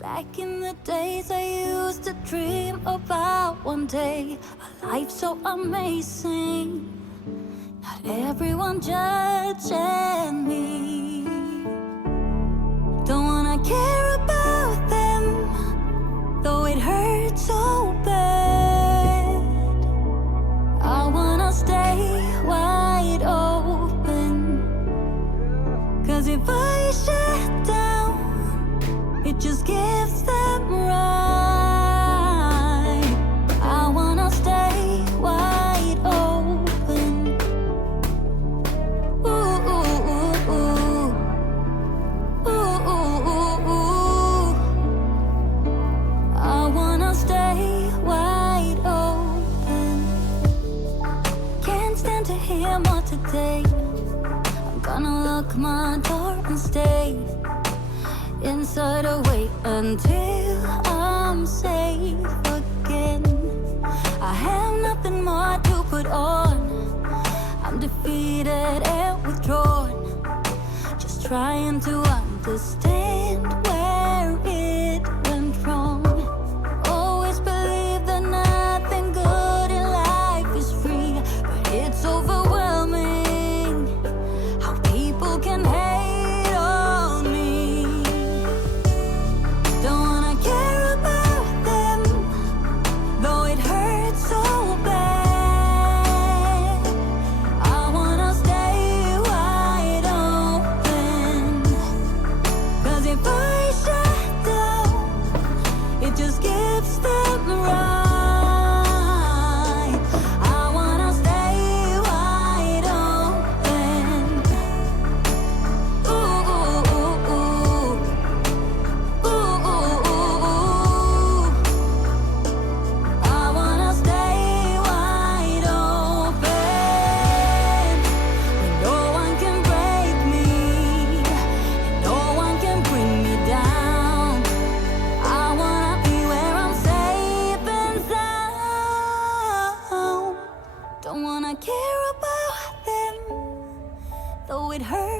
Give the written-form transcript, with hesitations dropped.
Back in the days I used to dream about one day a life so amazing, not everyone judging me. Don't wanna care about them, though it hurts so bad. I wanna stay wide open, 'cause if I shut down, it just gives them right. I wanna stay wide open. Ooh, ooh, ooh, ooh. Ooh, ooh, ooh, ooh. I wanna stay wide open. Can't stand to hear more today. I'm gonna lock my door and stay inside, away until I'm safe again. I have nothing more to put on. I'm defeated and withdrawn, just trying to understand where it went wrong. Always believe that nothing good in life is free, but it's overwhelming how people can hate on me. Don't wanna care about them, though it hurts so bad. I wanna stay wide open, 'cause if I shut down, it just gives them right. I wanna stay wide open. Ooh, ooh, ooh, ooh. Ooh, ooh, ooh, ooh. I wanna stay wide open, when no one can break me, and no one can bring me down. I wanna be where I'm safe and sound. Don't wanna care about them, though it hurts